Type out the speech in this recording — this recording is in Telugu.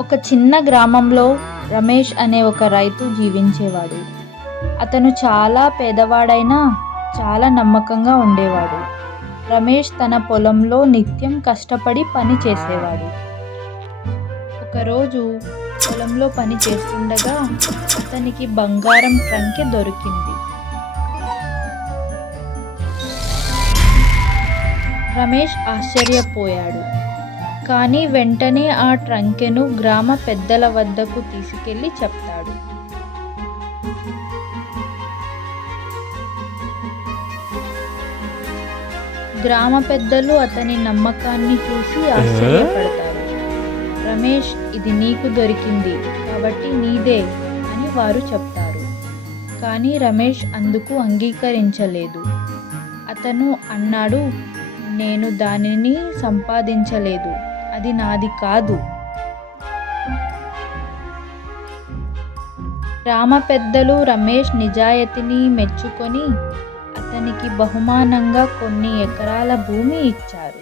ఒక చిన్న గ్రామంలో రమేష్ అనే ఒక రైతు జీవించేవాడు. అతను చాలా పేదవాడైనా చాలా నమ్మకంగా ఉండేవాడు. రమేష్ తన పొలంలో నిత్యం కష్టపడి పని చేసేవాడు. ఒకరోజు పొలంలో పని చేస్తుండగా అతనికి బంగారం ట్రంకె దొరికింది. రమేష్ ఆశ్చర్యపోయాడు. కానీ వెంటనే ఆ ట్రంకెను గ్రామ పెద్దల వద్దకు తీసుకెళ్లి చెప్తాడు. గ్రామ పెద్దలు అతని నమ్మకాన్ని చూసి ఆశ్చర్యపడతారు. రమేష్, ఇది నీకు దొరికింది కాబట్టి నీదే అని వారు చెప్తారు. కానీ రమేష్ అందుకు అంగీకరించలేదు. అతను అన్నాడు, నేను దానిని సంపాదించలేదు, అది నాది కాదు. గ్రామ పెద్దలు రమేష్ నిజాయితీని మెచ్చుకొని అతనికి బహుమానంగా కొన్ని ఎకరాల భూమి ఇచ్చారు.